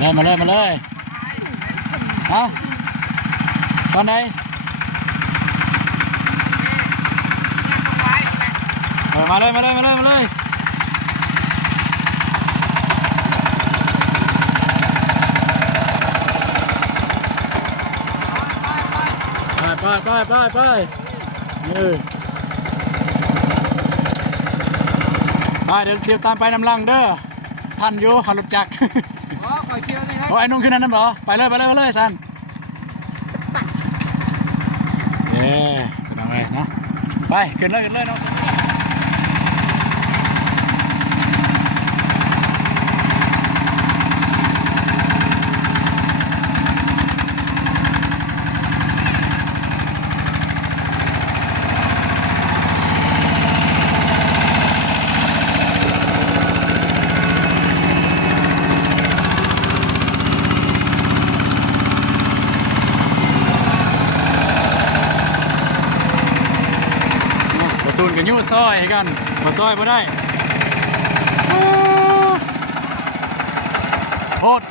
เลยฮะตอนไหนมาเลยไปนี่ไปเดี๋ยวเที่ยวตามไปน้ำลังเด้อท่านอยู่หันรถจักรโอ้ไอ้นุ่งขึ้นนั่นเหรอไปเลยสันเย้ขึ้นมาเลยเนาะไปขึ้นเลยเนาะตูนกับยูซอยกันมาซอยมาได้โหด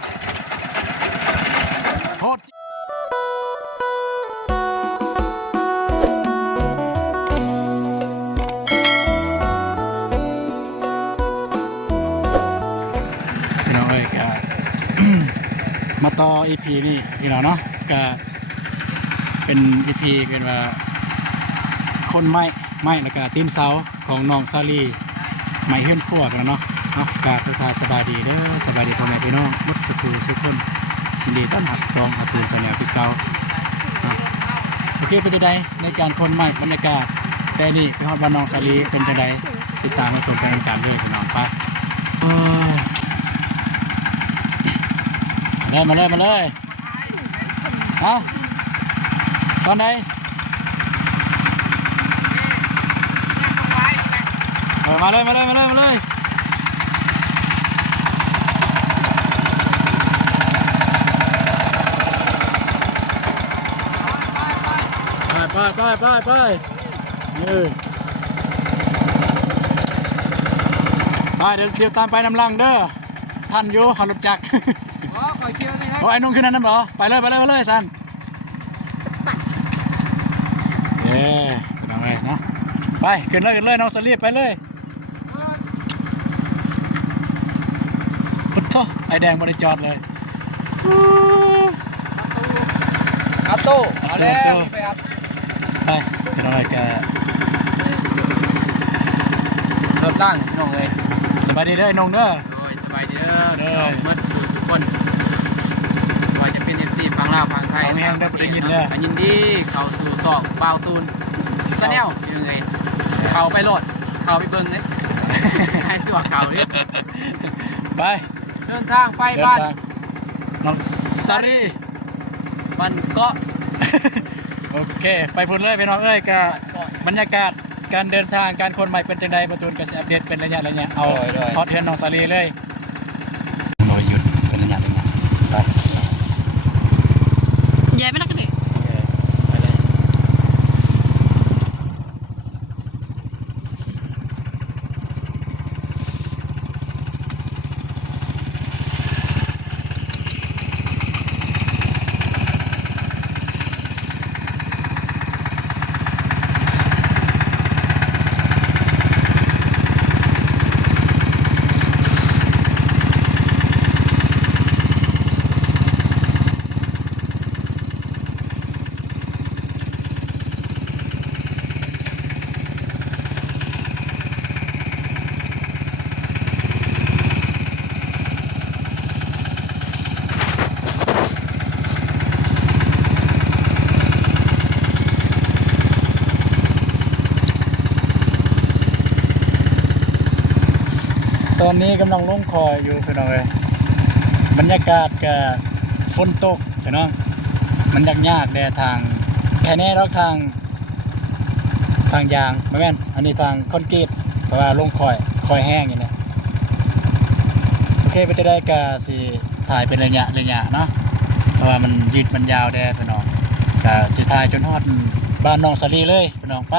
พี่น้องเอ้ยก็มาต่อ EP นี่พี่น้องเนาะก็เป็น EP กันว่าคนไม่แล้วก็ตีนเสาของน้องซาลีไม่เฮือนขั้วกันเนาะกาทุกท่านสบายดีเด้อสบายดีพ่อแม่พี่น้องมุดสุขุสุขคนยินดีต้อนรับ2อาตูนสแนลที่เก่าโอเคเป็นจังไดในการคนใหม่บรรยากาศแต่นี่พี่ฮอดบ้านน้องซาลีเป็นจังไดติดตามมาชมกันเลยพี่น้องไปมาเลยฮะตอนไหนมาเลยไปนี่ไปเดี๋ยวเที่ยวตามไปน้ำลังเด้อท่านอยู่หันรถจักรโอ้ไอ้นุ่งขึ้นนั่นเหรอไปเลยสันเย้ขึ้นมาเลยเนาะไปขึ้นเลยน้องสลีไปเลยพุทโธไอแดงบริจอดเลยเอาตู้เอาแล้วไปครับไปขึ้นอะไรแกเริ่มตั้งน้องเลยสบายดีเด้อน้องเด้อสบายดีเด้อเมื่อสู่สุขคนว่าจะเป็น FC ฟังลาวฟังไทยเอาแห้งได้ประเด็นเลยยินดีเข้าสู่ซอกบ่าวตูนซะแนวยังไงเข้าไปโหลดเข้าไปเบิ้งเนี่ยให้ตัวเข้าเนี่ยไปเดินทางไปบ้านน้องซาลีบ้านเกาะโอเคไปพูดเลยพี่น้องเอ้ยกับบรรยากาศการเดินทางการคนใหม่เป็นจังใดประตูนก็จะอัปเดตเป็นระยะเอาพอเทือนน้องซาลีเลยรอหยุดเป็นระยะไปย้ายไม่นักเลยตอนนี้กำลังลงคอยอยู่พี่น้องเลยบรรยากาศกับฝนตกพี่น้องมันยากแดดทางแค่นี้แล้วทางยางไม่แม่นอันนี้ทางคอนกรีตเพราะว่าลงคอยแห้งอย่างนี้โอเคไปจะได้กะสิถ่ายเป็นระยะเนาะเพราะว่ามันยืดมันยาวแดดพี่น้องกะสิถ่ายจนฮอดบ้านน้องสาลีเลยพี่น้องไป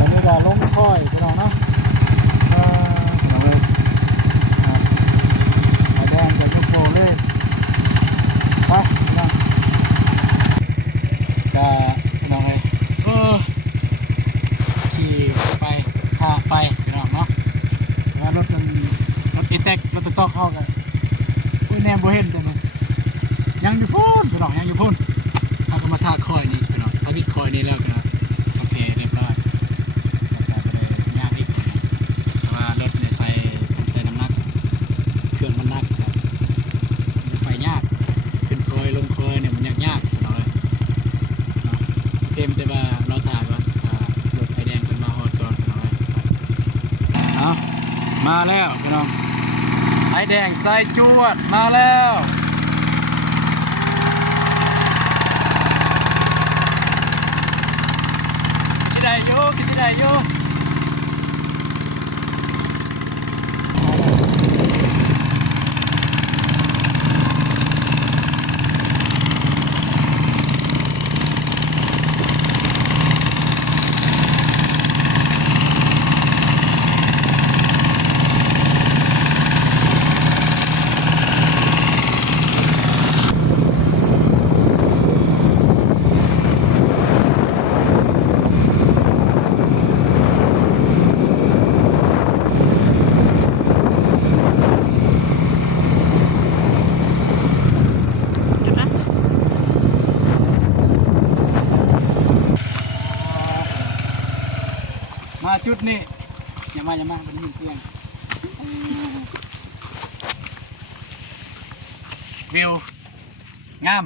ตอนนี้ก็ลงคอยพี่น้องเนาะ ตกรถตอกเข้ากันโอ้ยแนมโบเห็นแต่มันยังอยู่พุ่นพี่น้องยังอยู่พุ่นถ้าก็มาทาคอยนี่พี่น้องถ้าวิดคอยนี่แล้วก็โอเคเรียบร้อยแต่ก็เลยยากอีกเพราะว่ารถเนี่ยใส่น้ำหนักเครื่องมันหนักครับมันไปยากขึ้นคอยลงคอยเนี่ยมันยากพี่น้องเลยเนาะโอเคมันจะว่าเราถ่ายว่ารถไฟแดงเป็นมาฮอดก่อนพี่น้องเลยเอามาแล้วพี่น้องไฟแดงใส่จวดมาแล้วสิได้อยู่กินสิได้อยู่มาจุดนี้อย่ามาเป็นหินเตียงวิวงาม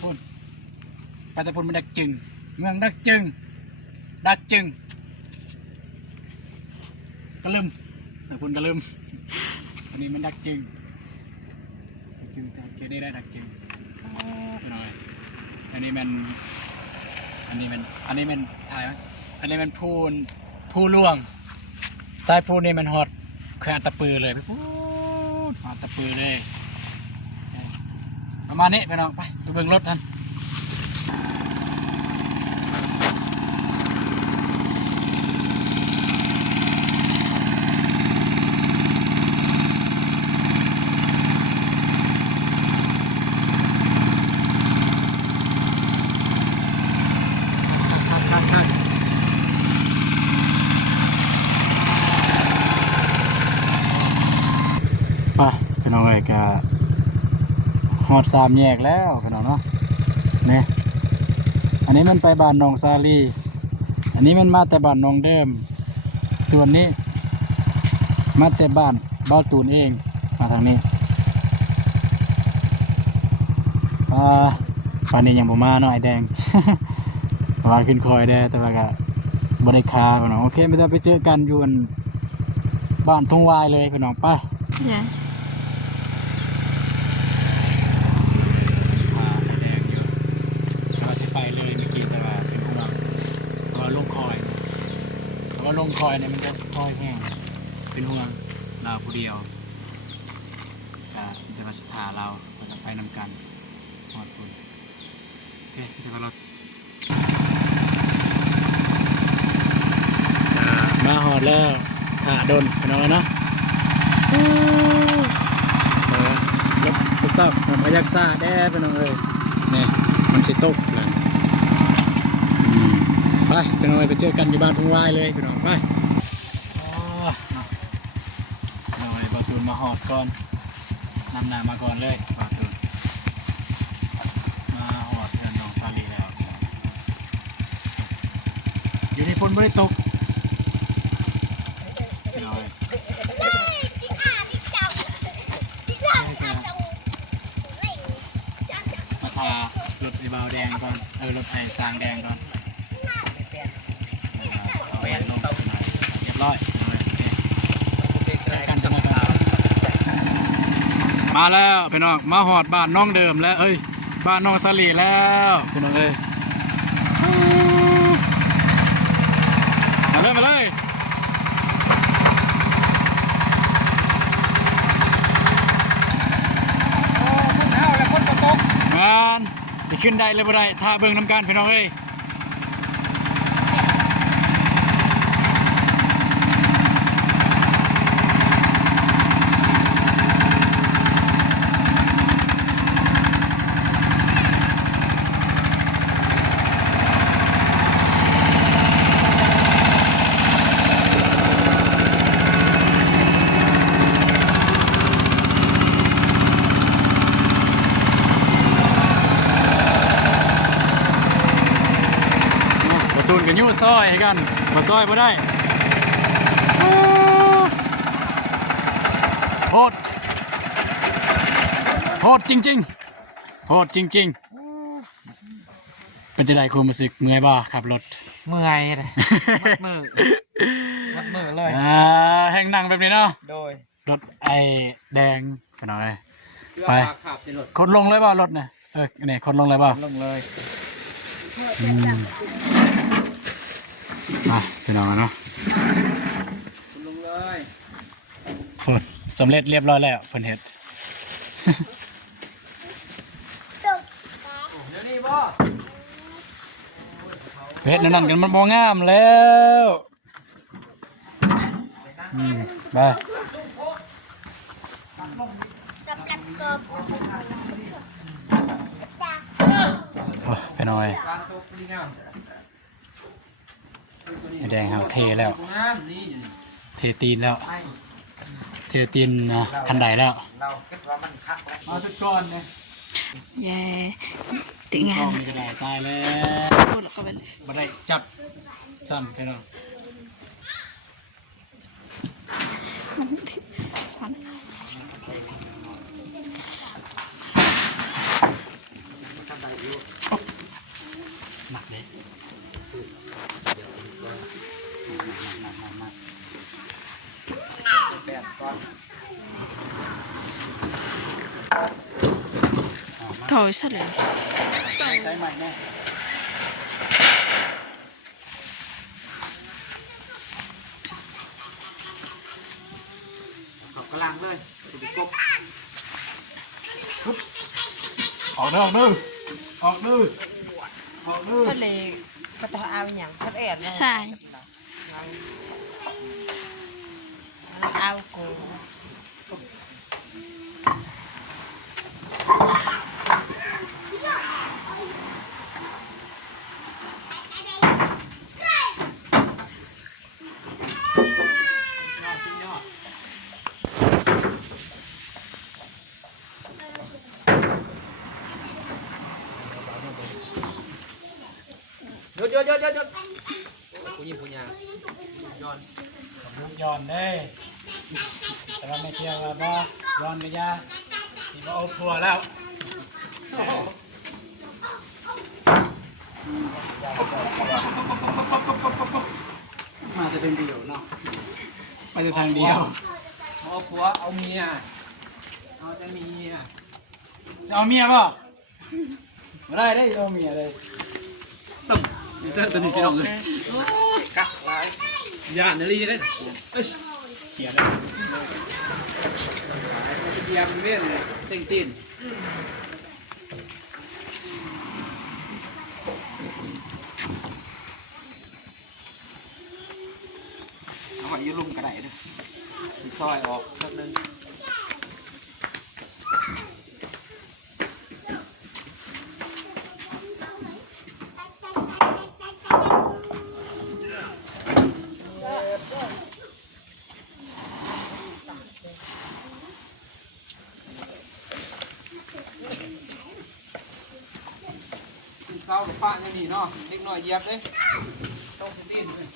พุ่นไปแต่พุ่นมันดักจึงเมืองดักจึงกระลึมแต่พุ่นกระลึมอันนี้มันดักจึงแต่เกได้ดักจึงหน่อยอันนี้มันถ่ายไหมอันนี้มันพูล่วงสายพูนี่มันฮอตแค่ตะปือเลยพี่พูดฮอตตะปือเลยประมาณนี้ไปน้องไปเบิ่งรถท่านไปพี่น้องเลยก็ฮอด3 แยกแล้วพี่น้องเนาะเนี่ยอันนี้มันไปบ้านหนองซาลีอันนี้มันมาแต่บ้านหนองเดิมส่วนนี้มาแต่บ้านเบ้าตูนเองมาทางนี้ป่านนี้ยังบ่มาเนาะไอ้แดง วางขึ้นคอยได้แต่ว่าก็บริคาพี่น้องโอเคไม่ต้องไปเจอกันอยู่บ้านทุ่งวายเลยพี่น้องไปแดงอยู่เราจะไปเลยเมื่อกี้แต่ว่าเป็นห่วงเพราะว่าลงคอยเนี่ยมันจะคอยแห้งเป็นห่วงเราผู้เดียวจะมาสุดท้ายเราจะไปนำกันหอดคนโอเคจะมาเรามาหอดแล้วหาดนไปน้องเนาะรถต๊อกมันพยักซ่าแด้ไปน้องเลยเนี่ยมันสิตกเลยไปไปน้องไปเจอกันอยู่บ้านทุ่งวายเลยไปน้องไปน้องบอตูนมาหอดก่อนนำหน้ามาก่อนเลยบอตูนมาหอดเพื่อนน้องซาลีแล้วอยู่ในฝนไม่ได้ตกรถไอ้บาวแดงก่อนรถไอ้สางแดงก่อนเอาแวนลงเรียบร้อยกันจะมาแล้วพี่น้องมาหอดบ้านน้องเดิมแล้วบ้านน้องสลีแล้วพี่น้องเลยมาเลยงานสิขึ้นได้เลยบ่ได้ถ้าเบิ่งน้ำการพี่น้องเอ้ย ซอยให้กันมาซอยบ่ได้โหดโหดจริงๆโหดจริงๆเป็นจะได้คุณรู้สึกเมื่อยบ่ขับรถ เมื่อยเลยมัดมือเลย แห่งนั่งแบบนี้เนาะ โดย รถไอแดงไปหน่อยไป ขับสิรถ คนลงเลยเปล่ารถเนี่ยนี่คนลงเลยเปล่า ลงเลย มาพี่น้องเนาะ ลงเลย โอ้ยสำเร็จเรียบร้อยแล้วเพิ่นเฮ็ด เดี๋ยวนี้บ่ เฮ็ดนั่นกันมันบ่งามแล้วไปโอ้ยพี่น้อย การตกดีงาม ไอแดงเฮาเทแล้ว งามนี่ เทตีนแล้ว เทตีนนะคันใดแล้ว เราคิดว่ามันคักแล้ว เอาสุดก่อนเนี่ย เย้ติง กล้ งา อง น มันจะได้ตายแล้ว พูดแล้วก็เป็น บ่ได้จับสั่นพี่น้องหนักเลยหนัก แบบก่อน ถอยซะเลย ใช้ใหม่แน่ ขับกำลังเลยสุดกบ ออกเด้อออกเด้อออกเด้อออกเด้อ สเลยก็ต้องเอาอย่างสัดเอ็ดเลย ใช่ เอากู หยุดกูยิงกูยางย้อน ลูกย้อนเด้แต่ว่าไม่เที่ยวแล้วบ่ย้อนไปยาที่บ่เอาครัวแล้วมาจะเป็นเดียวเนาะไปจะทางเดียว เอาผัวเอาเมียเอาจะเมีย จะเอาเมียป่ะไม่ได้ได้เอาเมียเลย ตึ้งมีเส้นตัวนี้พี่น้องเลยกักไว้ย่านนาลีเลยเอ้ย เขียนเลย เบียร์มันเว้นเต็งตีนเอาไว้ยืดลุ่มกระไดเลยซอยออกแป๊บนึง เศร้ากับป้าเนี่ยนี่เนาะเล็กน้อยเหยียบเลยต้องสิดิ้นเลย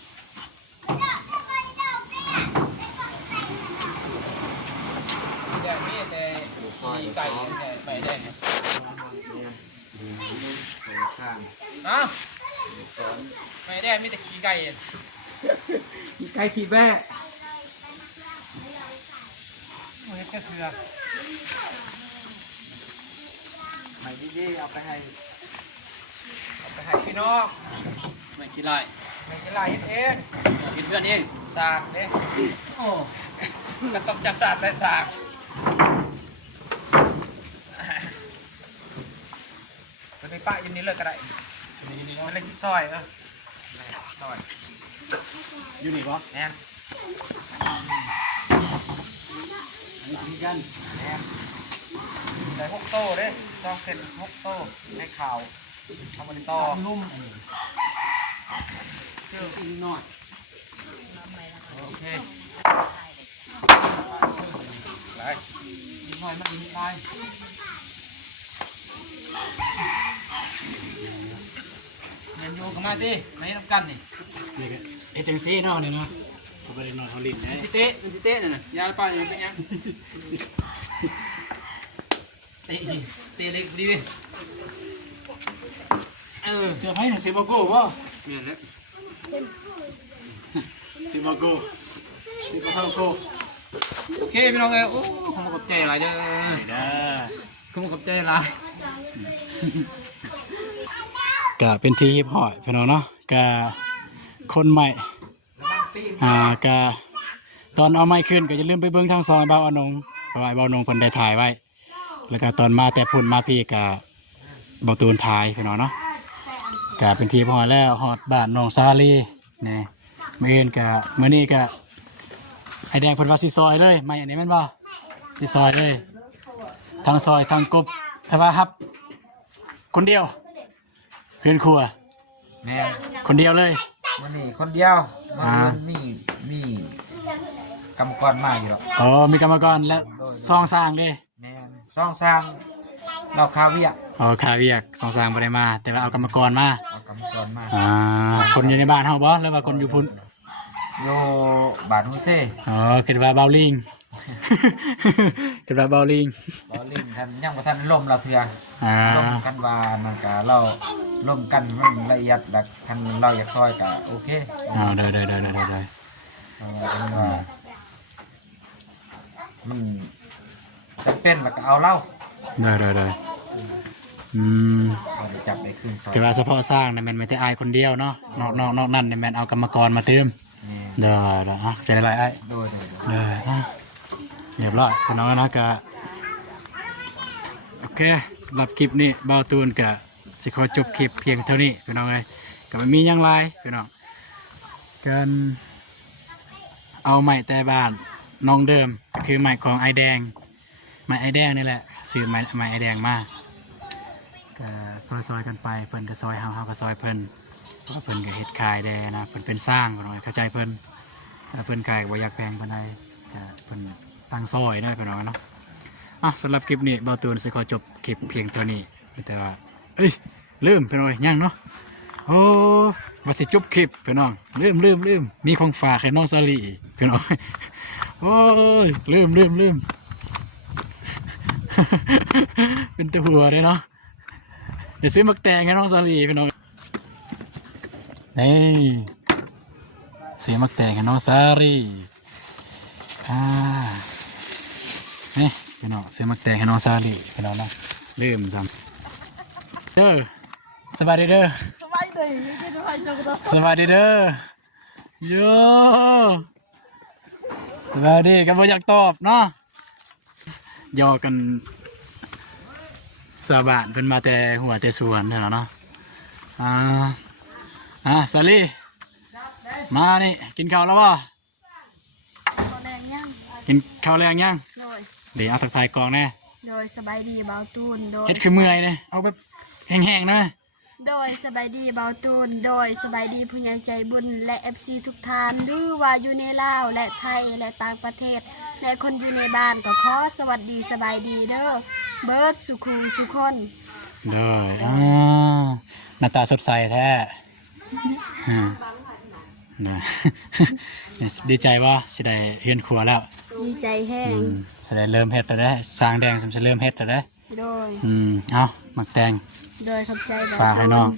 แต่นี่แต่ขี่ไก่แต่ใส่แดงอ้าวไม่แดงมีแต่ขี่ไก่ขี่ไก่ขี่แบะมันก็คือไม่ดีๆเอาไปให้พี่น้องไม่กี่ไรไม่กี่ไรเฮ็ดเองกินเพื่อนเองสากเด้โอ้ก็ต้องจักสากได้สากจะไปปะอยู่นี่เลยก็ได้มันเลยที่ซอยซอย อยู่นี่ปะ แน่น อันนี้คือกัน แน่นใส่6 โต้เด้ต้องเสร็จ6 โต้ให้ข่าวทำมันต่อลุ่มเชื่อสิ่งหน่อยโอเคไปอีกหน่อยมันอีกได้เงินโยกมาสิไม่ทำกันนี่ นี่ก็เอเจนซี่เนาะนี่เนาะเขาไปนอนเขาลิ้นได้ มันสิเตะน่ะยาป้าอย่างเป็นยังเตะเล็กดีดิเสื้อไผ่น่ะเสื้อบาโก้บ่ แม่นแล้ว เสื้อบาโก้เสื้อบาโก้ โอเคพี่น้องเอ้ยโอ้ขอบใจหลายเด้อ เด้อ ขอบใจหลาย ก็เป็นที่ฮิปฮอปพี่น้องเนาะก็คนใหม่ก็ตอนเอาไม้ขึ้นก็อย่าลืมไปเบิ่งทางซอยเบาอนงเพราะว่าเบาอนงเพิ่นได้ถ่ายไว้แล้วก็ตอนมาแต่พุ่นมาพี่ก็เบาตูนถ่ายพี่น้องเนาะก็เป็นที่พอแล้วฮอดบ้านน้องซาลีนี่มื้ออื่นก็มื้อนี้ก็ไอ้แดงเพิ่นว่าสิซอยเลยไม้อันนี้แม่นบ่สิซอยเลยทั้งซอยทั้งกบถ้าว่าครับคนเดียวเพื่อนครัว แม่ คนเดียวเลย วันนี้คนเดียวมันมีกรรมกรมาอยู่หรอก อ๋อมีกรรมกรและซองสร้างเลย แม่ซ่องสร้างเราคาเวียก อ๋อคาเวียกซองสร้างบ่ได้มา แต่ว่าเอากรรมกรมา เอากรรมกรมา คนอยู่ในบ้านเฮาบ่หรือว่าคนอยู่พุ่น โยบาดฮุเซ่ อ๋อคิดว่าเบาลิง คิดว่าเบาลิง บอลลิงท่านยังบ่ทันล่มเราเถื่อ อ่า ล่มกันว่ามันก็เราล่มกันมันละเอียดแบบท่านเราอยากซอยก็โอเค อ๋อเด้อเป็นว่ามันจำเป็นแล้วก็เอาเล่า อืม เอาไปจับได้ขึ้นซอย แต่ว่าเฉพาะสร้างนี่แม่นไม่ได้อายคนเดียวเนาะนอกนั้นนี่แม่นเอากรรมกรมาเติม นี่ เด้ออ่ะจะได้หลายอ้าย โดย อ่ะเรียบร้อยพี่น้องนะกะโอเคสำหรับคลิปนี้เบาตูนกะสิขอจบคลิปเพียงเท่านี้พี่น้องเลยก็ไม่มีหยังไรพี่น้องกันเอาไม้แต่บ้านน้องเดิมก็คือไม้ของไอแดงไม้ไอแดงนี่แหละซื้อไม้ไอแดงมาก็ซอยกันไปเพิ่นก็ซอยเฮาก็ซอยเพิ่นเพราะว่าเพิ่นก็เฮ็ดขายแดนะเพิ่นเป็นสร้างพี่น้องเข้าใจเพิ่นถ้าเพิ่นขายก็บ่อยากแพงปานใดก็เพิ่นตั้งซอยนะพี่น้องเนาะสำหรับคลิปนี้เบาตูนสิขอจบคลิปเพียงเท่านี้แต่ว่าลืมพี่น้องยังเนาะโอ้มาสิจบคลิปพี่น้องลืมมีของฝากให้น้องซาลีพี่น้องโอ้ยลืม เป็นตัวหัวเลยเนาะเดี๋ยวซื้อมักแตงให้น้องซาลีพี่น้องนี่ซื้อมักแตงให้น้องซาลีนี่พี่น้องซื้อมักแตงให้น้องซาลีพี่น้องนะลืมซ้ำเด้อสบายดีเด้อสบายดีเด้อโย่สบายดีก็บ่อยากตอบเนาะยอกันสาบานเพิ่นมาแต่หัวแต่สวนเท่านั้นเนาะซาลีมานี่กินข้าวแล้วบ่กินข้าวแรงยัง โดย เดี๋ยวเอาทักทายกองแน่ โดยสบายดีเบาตูนโดย เฮ็ดคือเมื่อยเนี่ยเอาแบบแห้งๆนะ โดยสบายดีเบาตูนโดยสบายดีผู้ใหญ่ใจบุญและ FC ทุกท่านหรือว่าอยู่ในลาวและไทยและต่างประเทศและคนอยู่ในบ้านก็ขอสวัสดีสบายดีเด้อเบิร์ดสุขูสุคน ได้หน้าตาสดใสแท้นะ ดีใจว่าสิได้เฮือนครัวแล้ว ดีใจแห้ง สิได้เริ่มเฮ็ดแล้วเด้อสร้างแดงสิเริ่มเฮ็ดแล้วเด้อ โดย เอามักแตง โดยขอบใจเบา ฝากให้น้อง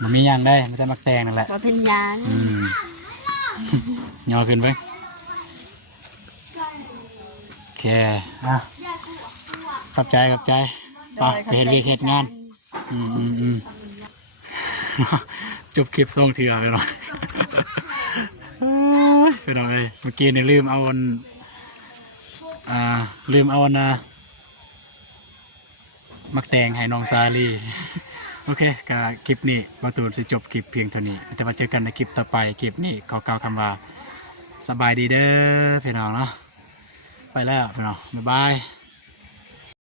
มันมีหยังได้ไม่ได้มักแตงนั่นแหละ ขอเป็นหยัง ย่อขึ้นไปโอเคขอบใจไปเฮ็ดเวียกเฮ็ดงานจบคลิปส่งเถื่อไปหน่อยไปหน่อยเมื่อกี้นี่ลืมเอามักแตงให้น้องซาลีโอเคก็คลิปนี้บาตูนจะจบคลิปเพียงเท่านี้แต่ว่าเจอกันในคลิปต่อไปคลิปนี้ขอกล่าวคำว่าสบายดีเด้อพี่น้องเนาะไปแล้วพี่น้องบ๊ายบาย